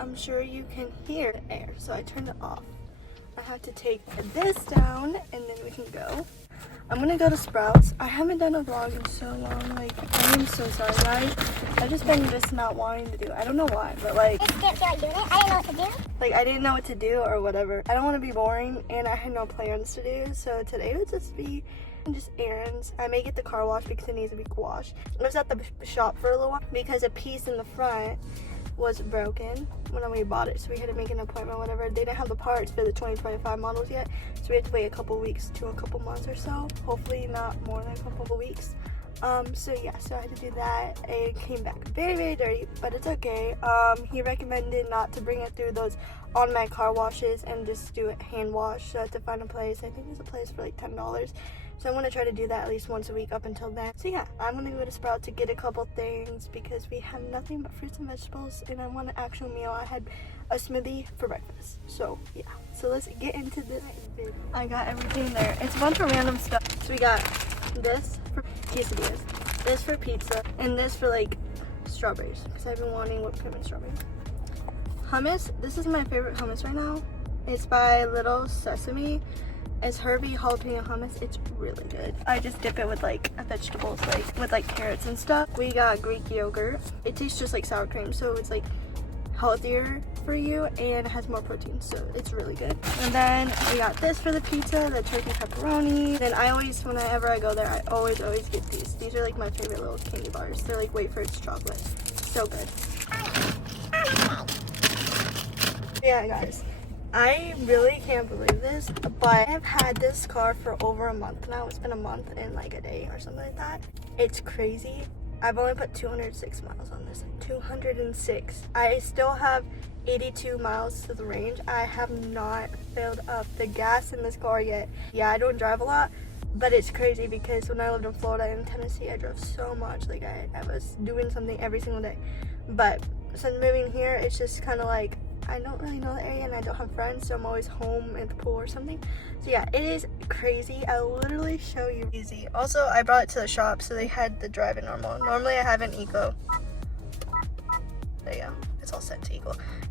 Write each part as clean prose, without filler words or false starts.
I'm sure you can hear the air, so I turned it off. I have to take this down and then we can go. I'm gonna go to Sprouts. I haven't done a vlog in so long. Like, I am so sorry, guys. I've just been not wanting to do. I don't know why, but like, I just didn't feel like doing it. I didn't know what to do. Like, I didn't know what to do or whatever. I don't want to be boring, and I had no plans to do. So today would just be just errands. I may get the car washed because it needs to be washed. I was at the shop for a little while because a piece in the front was broken when we bought it, so we had to make an appointment, whatever. They didn't have the parts for the 2025 models yet, so we had to wait a couple weeks to a couple months or so, hopefully not more than a couple of weeks. So yeah, so I had to do that. It came back very dirty, but it's okay. He recommended not to bring it through those automatic car washes and just do it hand wash. So I had to find a place. I think there's a place for like $10. So I'm gonna try to do that at least once a week up until then. So yeah, I'm gonna go to Sprout to get a couple things because we have nothing but fruits and vegetables and I want an actual meal. I had a smoothie for breakfast. So yeah, so let's get into this video. I got everything there. It's a bunch of random stuff. So we got this for quesadillas, this for pizza, and this for like strawberries because I've been wanting whipped cream and strawberries. Hummus, this is my favorite hummus right now. It's by Little Sesame. It's herby jalapeno hummus. It's really good. I just dip it with like vegetables, like with like carrots and stuff. We got Greek yogurt. It tastes just like sour cream, so it's like healthier for you and it has more protein, so it's really good. And then we got this for the pizza, the turkey pepperoni. Then I always, whenever I go there, I always get these. These are like my favorite little candy bars. They're like Wafers chocolate. So good. Yeah, guys. I really can't believe this, but I've had this car for over a month now. It's been a month and like a day or something like that. It's crazy. I've only put 206 miles on this. 206. I still have 82 miles to the range. I have not filled up the gas in this car yet. Yeah, I don't drive a lot, but it's crazy because when I lived in Florida and Tennessee, I drove so much. Like I was doing something every single day. But since moving here, it's just kind of like, I don't really know the area and I don't have friends, so I'm always home at the pool or something. So yeah, it is crazy. I'll literally show you. Easy. Also, I brought it to the shop, so they had the drive-in normal. Normally I have an eco. There you go. It's all set to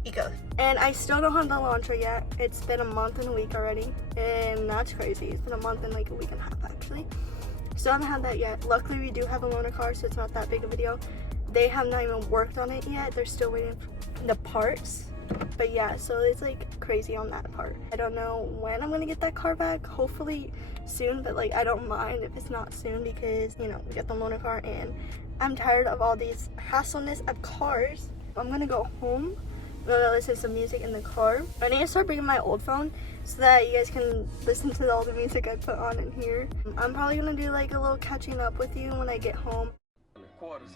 eco. And I still don't have the elantra yet. It's been a month and a week already, and that's crazy. It's been a month and like a week and a half actually. Still haven't had that yet. Luckily we do have a loaner car, so it's not that big of a deal. They have not even worked on it yet. They're still waiting for the parts. But yeah, so it's like crazy on that part. I don't know when I'm gonna get that car back. Hopefully soon, but like I don't mind if it's not soon because, you know, we got the loaner car and I'm tired of all these hassleness of cars. I'm gonna go home. I'm gonna listen to some music in the car. I need to start bringing my old phone so that you guys can listen to all the music I put on in here. I'm probably gonna do like a little catching up with you when I get home. Quarters.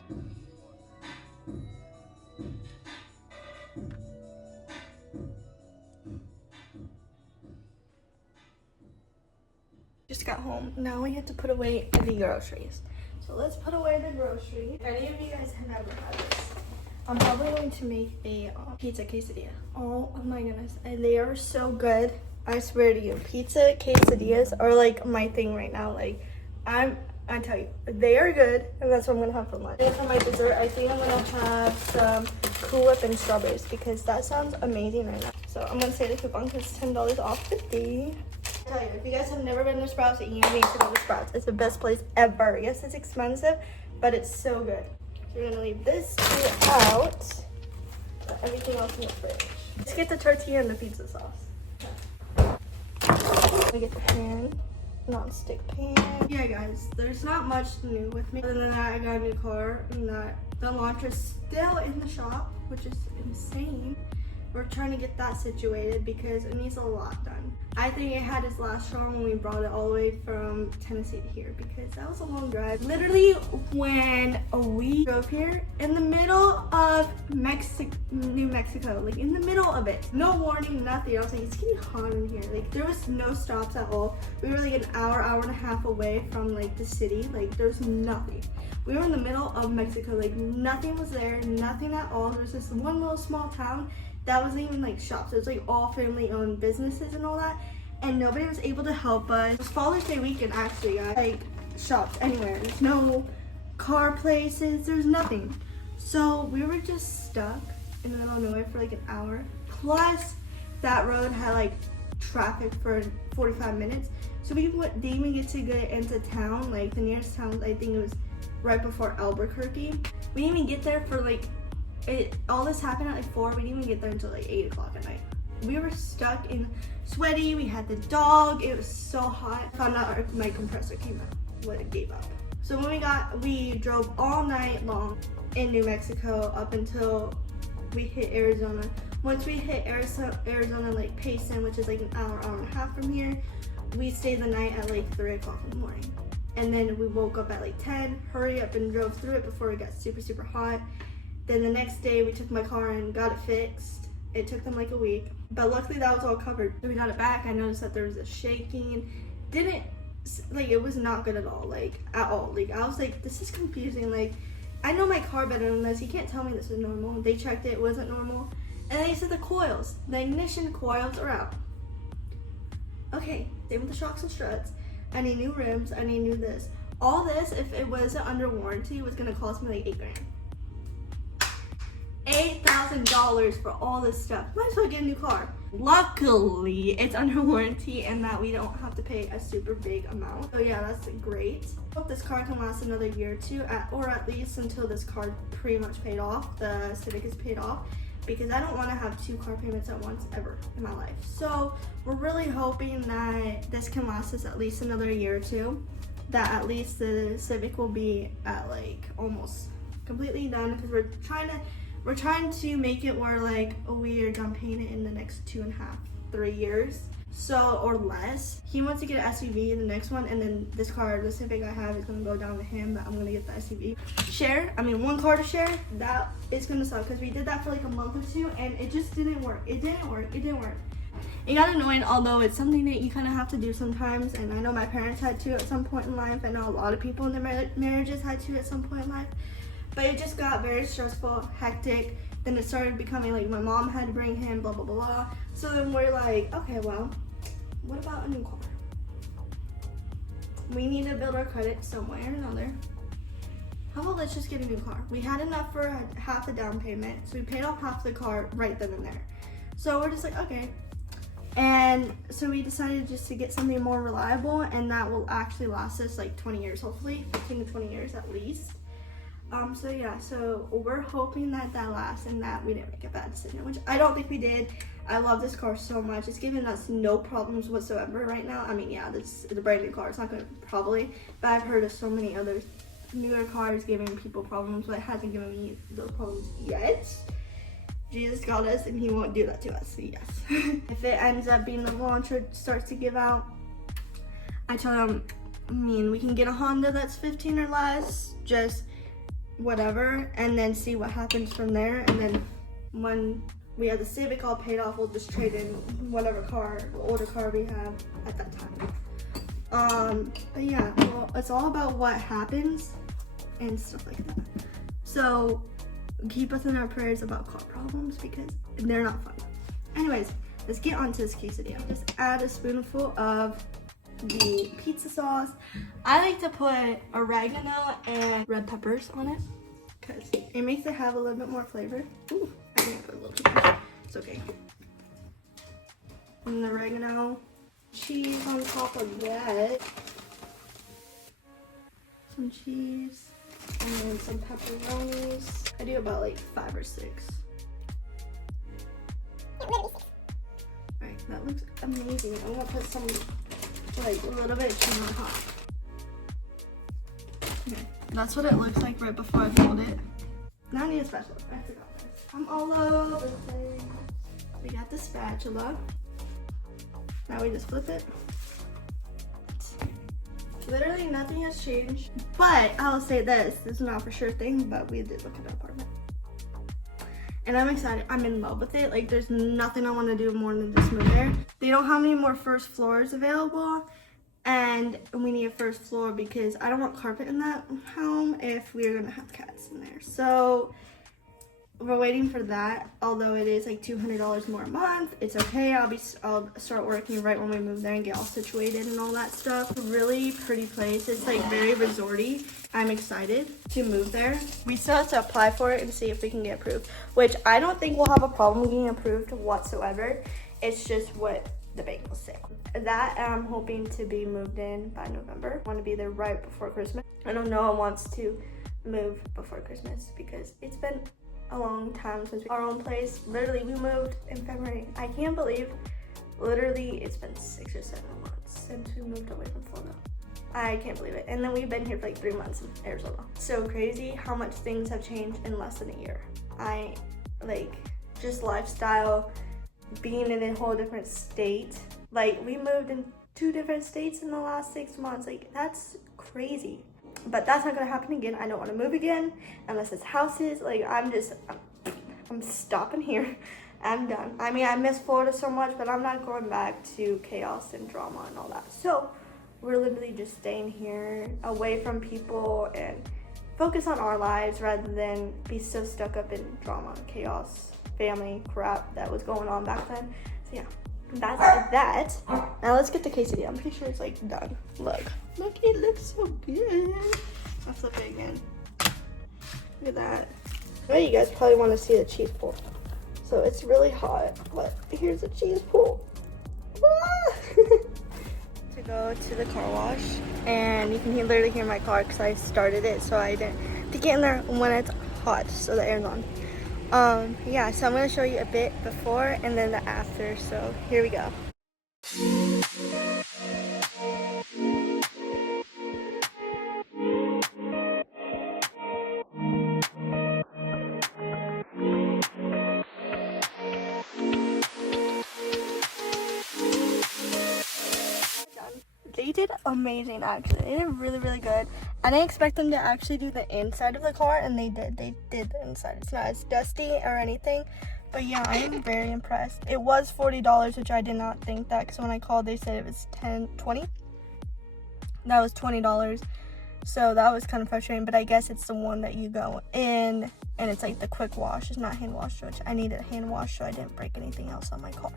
Just got home. Now we have to put away the groceries. So let's put away the groceries. If any of you guys have ever had this, I'm probably going to make a pizza quesadilla. Oh my goodness. And they are so good. I swear to you, pizza quesadillas are like my thing right now. Like I tell you, they are good, and that's what I'm gonna have for lunch. And for my dessert, I think I'm gonna have some Cool Whip and strawberries because that sounds amazing right now. So I'm gonna say the coupon because it's $10 off 50. I tell you, if you guys have never been to Sprouts, you need to go to Sprouts. It's the best place ever. Yes, it's expensive, but it's so good. So we're gonna leave this two out. Put everything else in the fridge. Let's get the tortilla and the pizza sauce. We get the pan. Non-stick pan. Yeah, guys, there's not much new with me. Other than that, I got a new car and that the elantra's still in the shop, which is insane. We're trying to get that situated because it needs a lot done. I think it had its last straw when we brought it all the way from Tennessee to here because that was a long drive. Literally, when we drove here in the middle of New Mexico, like in the middle of it, no warning, nothing. I was like, it's getting hot in here. Like there was no stops at all. We were like an hour and a half away from like the city. Like there's nothing. We were in the middle of Mexico. Like nothing was there, nothing at all. There was this one little small town that wasn't even like shops. It was like all family owned businesses and all that, and nobody was able to help us. It was Father's Day weekend actually, guys. Like shops anywhere. There's no car places, there's nothing. So we were just stuck in the middle of nowhere for like an hour. Plus, that road had like traffic for 45 minutes. So we didn't even get to get into town. Like the nearest town, I think it was right before Albuquerque. We didn't even get there for like, all this happened at like 4. We didn't even get there until like 8 o'clock at night. We were stuck in sweaty. We had the dog. It was so hot. Found out my compressor came out. What it gave up. So when we drove all night long in New Mexico up until we hit Arizona. Once we hit Arizona like Payson, which is like an hour and a half from here, we stayed the night at like 3 o'clock in the morning. And then we woke up at like 10, hurry up and drove through it before it got super, super hot. Then the next day we took my car and got it fixed. It took them like a week, but luckily that was all covered. So we got it back. I noticed that there was a shaking. It was not good at all, like at all. Like I was like, this is confusing. Like I know my car better than this. You can't tell me this is normal. They checked it wasn't normal. And then they said the ignition coils are out. Okay, same with the shocks and struts. I need new rims, I need new this. All this, if it wasn't under warranty, was gonna cost me like $8 grand. $8,000 for all this stuff. Might as well get a new car. Luckily, it's under warranty and that we don't have to pay a super big amount. So yeah, that's great. Hope this car can last another year or two, or at least until this car pretty much paid off. The Civic is paid off, because I don't want to have 2 car payments at once ever in my life. So we're really hoping that this can last us at least another year or two. That at least the Civic will be at like almost completely done, because we're trying to make it where like we are done paying it in the next 2.5, 3 years. So, or less. He wants to get an SUV in the next one, and then this car, the Civic I have, is gonna go down to him, but I'm gonna get the SUV. One car to share, that is gonna suck, because we did that for like a month or 2, and it just didn't work. It didn't work. It got annoying, although it's something that you kind of have to do sometimes, and I know my parents had to at some point in life. I know a lot of people in their marriages had to at some point in life, but it just got very stressful, hectic. Then it started becoming like my mom had to bring him, blah, blah, blah, blah. So then we're like, okay, well, what about a new car? We need to build our credit some way or another. How about let's just get a new car? We had enough for half the down payment, so we paid off half the car right then and there. So we're just like, okay. And so we decided just to get something more reliable, and that will actually last us like 20 years, hopefully, 15 to 20 years at least. So yeah, so we're hoping that lasts and that we didn't make a bad decision, which I don't think we did. I love this car so much. It's giving us no problems whatsoever right now. I mean, yeah, this is a brand new car. It's not going to probably, but I've heard of so many other newer cars giving people problems, but it hasn't given me those problems yet. Jesus got us, and he won't do that to us, so yes. If it ends up being the elantra starts to give out, I told him, we can get a Honda that's 15 or less, just whatever, and then see what happens from there. And then when we have the Civic all paid off, we'll just trade in whatever car, older car we have at that time. But yeah, well, it's all about what happens and stuff like that. So keep us in our prayers about car problems, because they're not fun. Anyways, let's get on to this quesadilla. Just add a spoonful of the pizza sauce. I like to put oregano and red peppers on it, because it makes it have a little bit more flavor. Ooh, I think I put a little too much. It's okay. And the oregano, cheese on top of that. Some cheese, and then some pepperonis. I do about like 5 or 6. Alright, that looks amazing. I'm gonna put some, like a little bit too hot. Okay, that's what it looks like right before I fold it. Now I need a spatula. I forgot this. I'm all over the place. We got the spatula. Now we just flip it. Literally nothing has changed, but I'll say this is not for sure thing, but we did look at that apartment. And I'm excited. I'm in love with it. Like, there's nothing I want to do more than just move there. They don't have any more first floors available, and we need a first floor because I don't want carpet in that home if we're gonna have cats in there. So we're waiting for that. Although it is like $200 more a month, it's okay. I'll start working right when we move there and get all situated and all that stuff. Really pretty place. It's like very resorty. I'm excited to move there. We still have to apply for it and see if we can get approved, which I don't think we'll have a problem getting approved whatsoever. It's just what the bank will say. That I'm hoping to be moved in by November. I want to be there right before Christmas. I know Noah wants to move before Christmas because it's been a long time since our own place. Literally, we moved in February. I can't believe, literally, it's been 6 or 7 months since we moved away from Florida. I can't believe it. And then we've been here for like 3 months in Arizona. So crazy how much things have changed in less than a year. I like just lifestyle, being in a whole different state. Like, we moved in 2 different states in the last 6 months. Like, that's crazy. But that's not gonna happen again. I don't want to move again unless it's houses. Like, I'm stopping here. I'm done. I mean, I miss Florida so much, but I'm not going back to chaos and drama and all that. So we're literally just staying here away from people and focus on our lives rather than be so stuck up in drama, chaos, family crap that was going on back then. So yeah, that's that. Now let's get the quesadilla. I'm pretty sure it's like done. Look, it looks so good. I'll flip it again. Look at that. I know you guys probably want to see the cheese pull. So it's really hot, but here's the cheese pull. To go to the car wash, and you can literally hear my car because I started it, so I didn't to get in there when it's hot, so the air's on. Yeah, so I'm going to show you a bit before and then the after, so here we go. They did amazing, actually. They did really, really good. I didn't expect them to actually do the inside of the car, and they did. They did the inside. It's not as dusty or anything, but yeah, I am very impressed. It was $40, which I did not think that, because when I called, they said it was $20. That was $20. So that was kind of frustrating, but I guess it's the one that you go in, and it's like the quick wash. It's not hand wash, which I needed a hand wash, so I didn't break anything else on my car.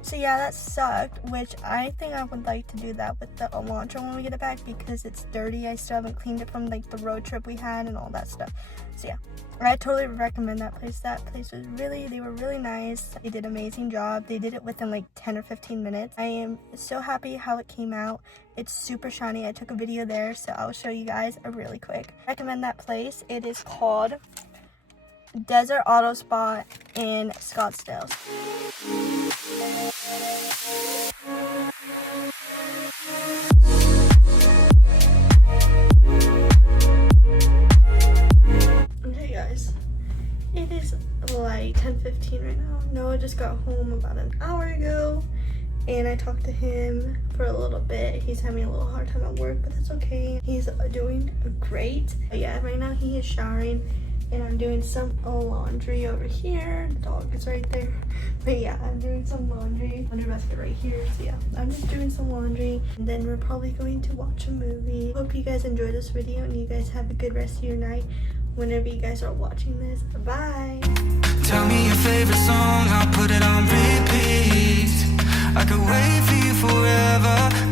So yeah, that sucked, which I think I would like to do that with the elantra when we get it back because it's dirty. I still haven't cleaned it from like the road trip we had and all that stuff. So yeah, I totally recommend that place. That place was they were really nice. They did an amazing job. They did it within like 10 or 15 minutes. I am so happy how it came out. It's super shiny. I took a video there, so I'll show you guys really quick. I recommend that place. It is called Desert Auto Spot in Scottsdale. Okay guys, it is like 10:15 right now. Noah just got home about an hour ago, and I talked to him for a little bit. He's having a little hard time at work, but that's okay. He's doing great. But yeah, right now he is showering, and I'm doing some laundry over here. The dog is right there. But yeah, I'm doing some laundry basket right here. So yeah, I'm just doing some laundry, and then we're probably going to watch a movie. Hope you guys enjoyed this video, and you guys have a good rest of your night whenever you guys are watching this. Bye. Tell me your favorite song, I'll put it on repeat. I could wait for you forever.